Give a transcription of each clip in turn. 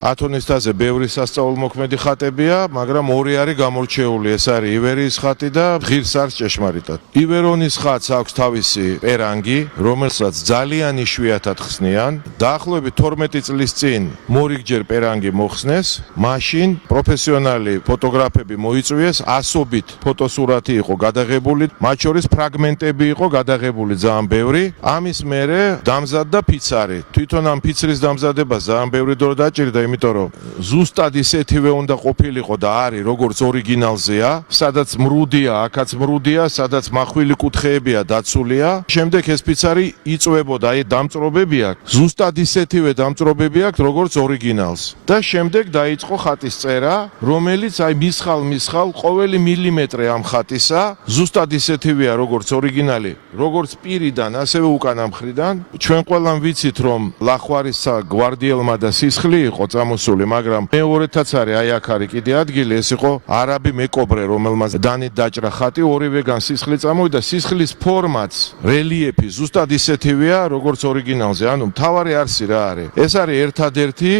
ათონისტაზე ბევრი სასწაულმოქმედი ხატებია, მაგრამ ორი არის გამორჩეული, ეს არის ივერიის ხატი და ღირსარს ჭეშმარიტად. ივერონის ხატს აქვს თავისი პერანგი, რომელსაც ძალიან იშვიათად ხსნიან. დაახლოებით 12 წლის წინ მორიგჯერ პერანგი მოხსნეს, მაშინ პროფესიონალი ფოტოგრაფები მოიწვიეს, ასობით ფოტოსურათი იყო გადაღებული, მათ შორის ფრაგმენტები იყო გადაღებული ძალიან ბევრი. ამის მერე დამზადდა ფიცარი. თვითონ ამ ფიცრის დამზადებას ძალიან ბევრი დრო დაჭირდა, იმიტომ რომ ზუსტად ისეთივე უნდა ყოფილიყო და არის, როგორც ორიგინალზეა, სადაც მრუდია, აქაც მრუდია, სადაც მახვილი კუთხეებია დაცულია. შემდეგ ეს ფიცარი იწვებოდა, აი დამწრობები აქვს, ზუსტად ისეთივე დამწრობები აქვს, როგორც ორიგინალს. და შემდეგ დაიწყო ხატის წერა, რომელიც აი მისხალ ყოველი მილიმეტრი ამ ხატისა ზუსტად ისეთივეა, როგორც ორიგინალი, როგორც პირიდან, ასევე უკანა მხრიდან. ჩვენ ყველამ ვიცით, რომ ლახვარისა გვარდიელმა და სისხლი იყო წამოსული, მაგრამ მეორეთაც არის, აი აქ არის კიდე ადგილი, ეს იყო არაბი მეკობრე, რომელმაც დანით დაჭრა ხატი, ორივეგან სისხლი წამოვიდა, სისხლის ფორმაც, რელიეფი ზუსტად ისეთივეა, როგორც ორიგინალზე. ანუ მთავარი არსი რა არის? ეს არის ერთადერთი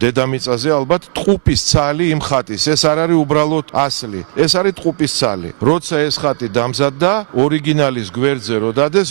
დედამიწაზე ალბათ ტყუპის ცალი იმ ხატის. ეს არ არის უბრალოდ ასლი, ეს არის ტყუპის ცალი. როცა ეს ხატი დამზადდა, ორიგინალის გვერდზე რო დადეს,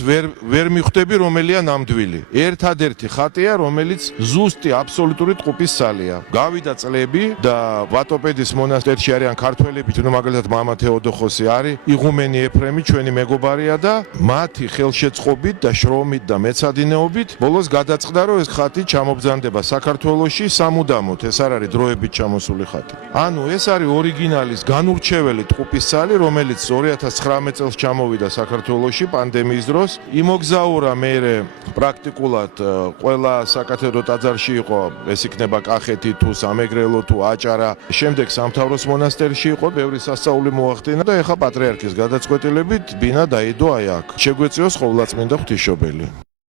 ვერ მიხვდები რომელია ნამდვილი. ერთადერთი ხატია, რომელიც ზუსტი აბსოლუტური ტყუპის ცალია. გავიდა წლები და ვატოპედის მონასტერში არიან ქართველები, მაგალითად მამა თეოდოხოსი არის, იღუმენი ეფრემი ჩვენი მეგობარია და მათი ხელშეწყობით და შრომით და მეცადინეობით ბოლოს გადაწყდა, რომ ეს ხატი ჩამობრძანდება საქართველოში სამუდამოდ. ეს არ არის დროებით ჩამოსული ხატი. ანუ ეს არის ორიგინალის განურჩეველი ტყუპის ცალი, რომელიც 2019 წელს ჩამოვიდა საქართველოში პანდემიის დროს. იმოგზაურა მეერე პრაქტიკულად ყველა საკათედრო ტაძარში იყო, ეს იქნება კახეთი თუ სამეგრელო თუ აჭარა. შემდეგ სამთავროს მონასტერში იყო, ბევრი სასწაული მოახდინა და ეხა პატრიარქის გადაწყვეტილებით ბინა დაიდო აი აქ. შეგვეწიოს ყოვლადწმინდა ღვთისმშობელი.